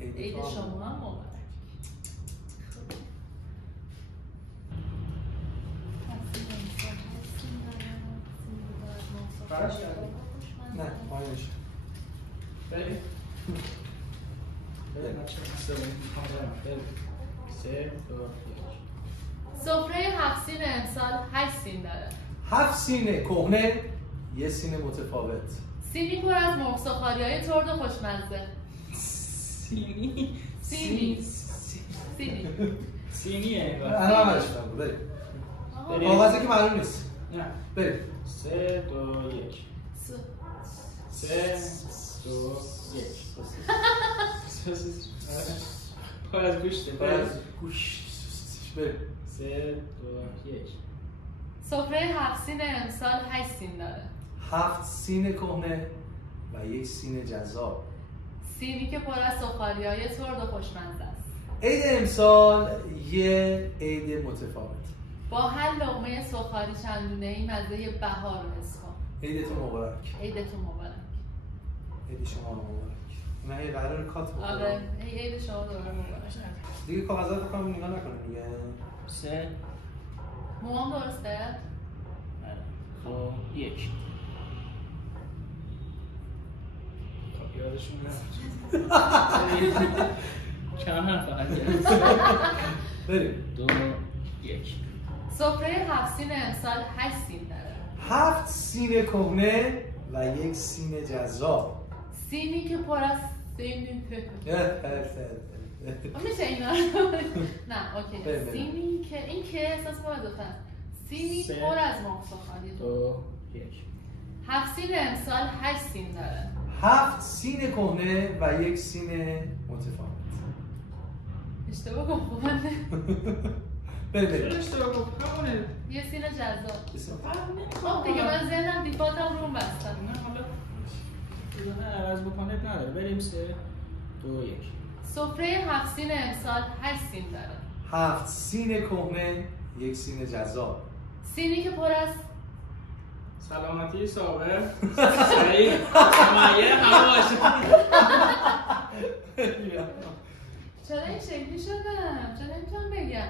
عید شما هم مبارک. براش کردی؟ نه پایینش بریم سفره 7 سین امسال 8 سین داره. 7 سینه کهنه، یه سینه متفاوت. سینی پر از مرغ سوخاری‌های ترد و خوشمزه. سینی سینیه الان همش فهمم. بریم کاغذی که معلوم نیست. نه بریم 3 2 1 3 2 1 پر از گوشته گوشت بریم 3 2 1 سفره 7 سین امسال 8 سین داره. 7 سینه کهنه و یک سینه جذاب. سینی که پر از سوخاری‌های ترد و خوشمزه است. عید امسال یه عید متفاوت. با هر لقمه سوخاری چندونه‌ای مزه بهار رو حس کن. عیدتون مبارک. عیدتون مبارک. عید شما مبارک. من یه قرار کات بکنم. آره عید شما دوباره مبارک. دیگه کاغذات رو کنم نگاه نکنم دیگه. 3 موام درسته؟ 2 1 یادشون نمیاد چند حرف فقط بریم 2 1 سفره 7 سین امسال 8 سین داره. 7 سینه کهنه و یک سینه جذاب. سینی که پر از سینی میشه اینا نه اوکی. سینی که این که احساس باید دوتن. سینی پر از مرغ سوخاری 2 1 7 سین امسال 8 سین داره. 7 سینه کهنه و یک سینه متفاوت. اشتباه گفتم. بریم اشتباه گفتم همونه یه سینه جذاب. خب دیگه من ذهنم دیفالتم روم بستم. نه حالا بزنه عوض بکنه نداره. بریم 3 2 1 سفره 7 سین امسال 8 سین داره. 7 سینه کهنه یک سینه جذاب. سینی که پر از سلامتی صابر سریع مایه هواش چرا این شکلی شدم؟ چرا نمیتونم بگم؟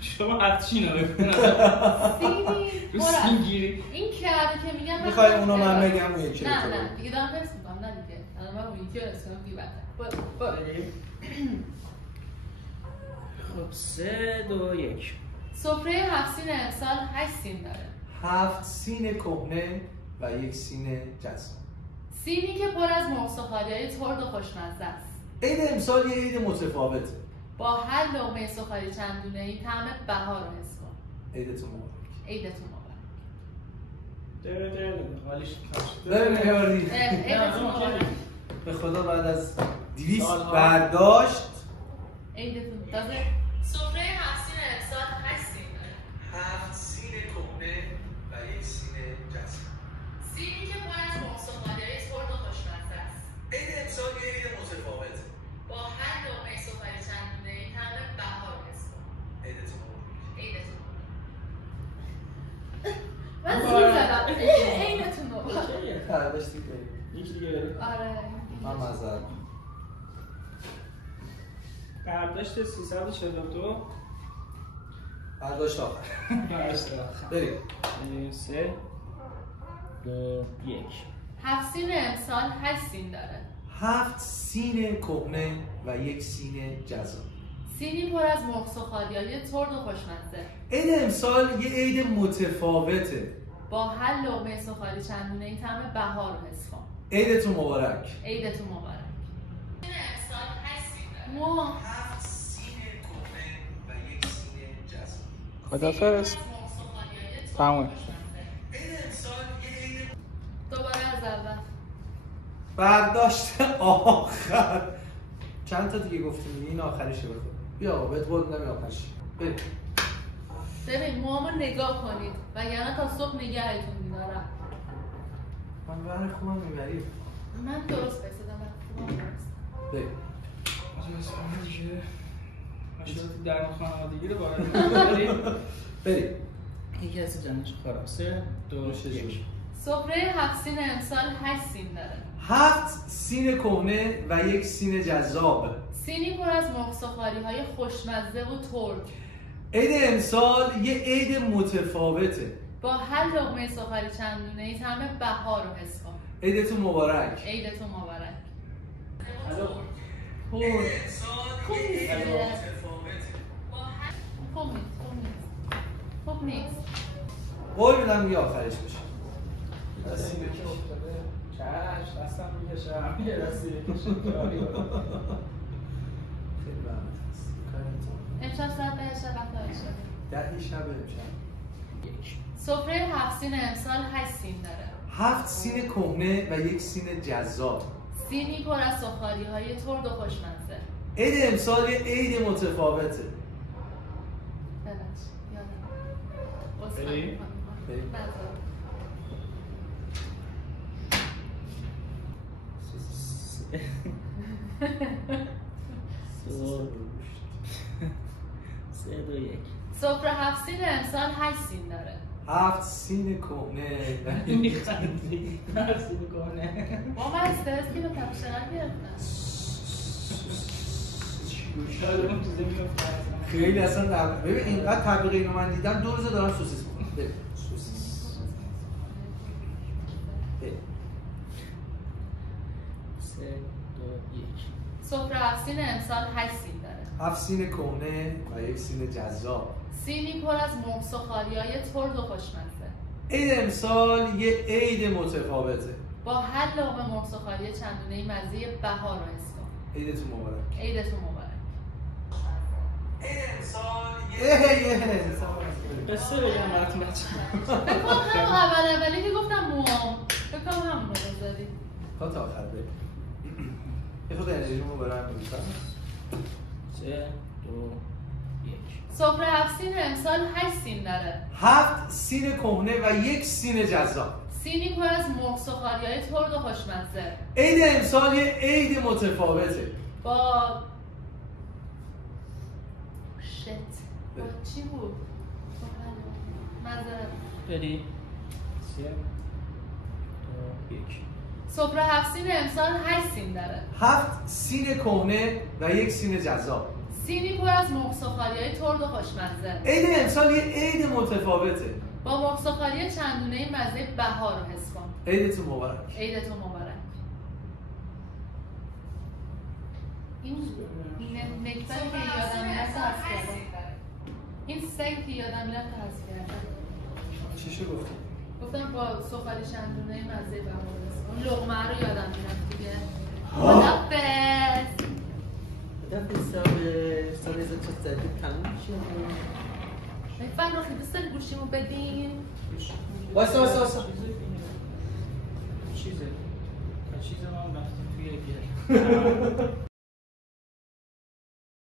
شما هرچی رو بکنم سینی پر از این کرده که میگم میخوای اونو من بگم اون یکی نه دیگه دارم حفظ میکنم. نه دیگه الان من اون یکی رو رسیدم دیگه بده. خب 3 2 1 سفره 7 سین امسال 8 سین داره. 7 سینه کهنه و یک سینه جذاب. سینی که پر از مرغ سوخاری‌های ترد و خوشمزه است. عید امسال یه عید متفاوته. با هر لقمه سوخاری چندونه‌ای طعم بهار رو حس کن. عیدتون مبارک. عیدتون مبارک. حالیش بریم نگاردی. عیدتون مبارک. به خدا بعد از 200 برداشت عیدتون تازه. سفره 7 سین امسال 8 سین داره. 7 سینه کهنه و یک سینه جذاب. سینی که پر از مرغ سوخاری‌های ترد و خوشمزه است. عید امسال یه عید متفاوته. با هر لقمه سوخاری چندونه‌ای طعم بهار رو حس کن. عیدتون مبارک. عیدتون مبارک. من زور زدم. عیدتون مبارک. برداشتی بریم. یکی دیگه بریم. آره. من معذرت. برداشت 342 برداشت آخر. برداشت آخر. بریم 3 2 1 7 سین امسال 8 سین داره. 7 سینه کهنه و یک سینه جذاب. سینی پر از مرغ سوخاری‌های ترد و خوشمزه. عید امسال یه عید متفاوته. با هر لقمه سوخاری چندونه‌ای طعم بهار رو حس کن. عیدتون مبارک. عیدتون مبارک. سین امسال 8 سین داره. 7 سینه کهنه و یک سینه جذاب. خدافظ. تمام. عید امسال یه عید دوباره از اول. برداشت آخر. چند تا دیگه گفتیم این آخریشه بخور. بیا آقا بهت قول میدم آخرش. بریم. ببین موامو نگاه کنید وگرنه تا صبح نگهتون می‌دارم. من برای خوبم میبریم. من درست بسیدم. بریم. مشکلات در خانوادگی رو وارد بریم. یکی از جنش خراب 3 2 1 سفره 7 سین امسال 8 سین داره. 7 سین کهنه و 1 سین جذاب. سینی پر از مرغ‌سوخاری‌های خوشمزه و ترک. عید امسال یه عید متفاوته. با هر لقمه سوخاری چندونه‌ای طعم بهار رو حس کن. عیدتون مبارک. عیدتون مبارک. الو خوب نیست. قول میدم یه آخرش بشه. دستی بکش افتاده. چشم دستم میکشم. یه دستی بکشم. خیلی برمت هست. امشب ساعت 10 شب وقت آیشه. 10 شب امشب. سفره 7 سین امسال 8 سین داره. 7 سین کهنه و 1 سین جذاب. سینی پر از سوخاری‌های ترد و خوشمزه. عید امسال یه عید متفاوته. ببخش یادم. بریم؟ بریم. سفره 7 سین امسال 8 سین داره. 7 سین کهنه و میخندی درسی میکنه ما من استرس که به تبشنن گرفتم. شاید اون چیزی میفته. خیلی اصلا ببین اینقدر تبلیغ اینو من دیدم 2 روزه دارم سوسیس میکنم. ببین سوسیس. 3 2 1 سفره 7 سین امسال 8 سین داره. 7 سین کهنه و 1 سین جذاب. سینی پر از مرغ‌سوخاری‌های ترد و خوشمزه. عید امسال یه عید متفاوته. با هر لقمه مرغ‌سوخاری چندونه‌ای مزه بهار رو حس کن. عیدتون مبارک. عیدتون مبارک. عید امسال قصه بگم براتون بچه فکر کنم همون اولی که گفتم موام. فکر کنم همون رو بذاری. تا آخر بریم. یه خود انرژیمو برام بگیرم. 3 2 1 سفره 7 سین امسال 8 سین داره. 7 سین کهنه و 1 سین جذاب. سینی پر از مرغ‌سوخاری‌های ترد و خوشمزه. عید امسال یه عید متفاوته. با چی بود؟ معذرت. بریم 3 2 1 سفره 7 سین امسال 8 سین داره. 7 سین کهنه و 1 سین جذاب. سینی پر از مرغ‌سوخاری‌های ترد و خوشمزه. عید امسال یه عید متفاوته. با مرغ‌سوخاری چندونه‌ای مزه بهار رو حس کن. عیدتون مبارک. عیدتون مبارک. این نکبتی که یادم میاد حذف کردم. این سگ که یادم میاد حذف کردم. چی شو گفتی؟ گفتم با سوخاری چندونه‌ای مزه بهار رو حس کن. لقمه رو یادم میاد دیگه. خدافظ. سال 1400 تموم میشه. فرخی دوست داری گوشیمو بدین؟ واسه چیزه من رفتم توی گل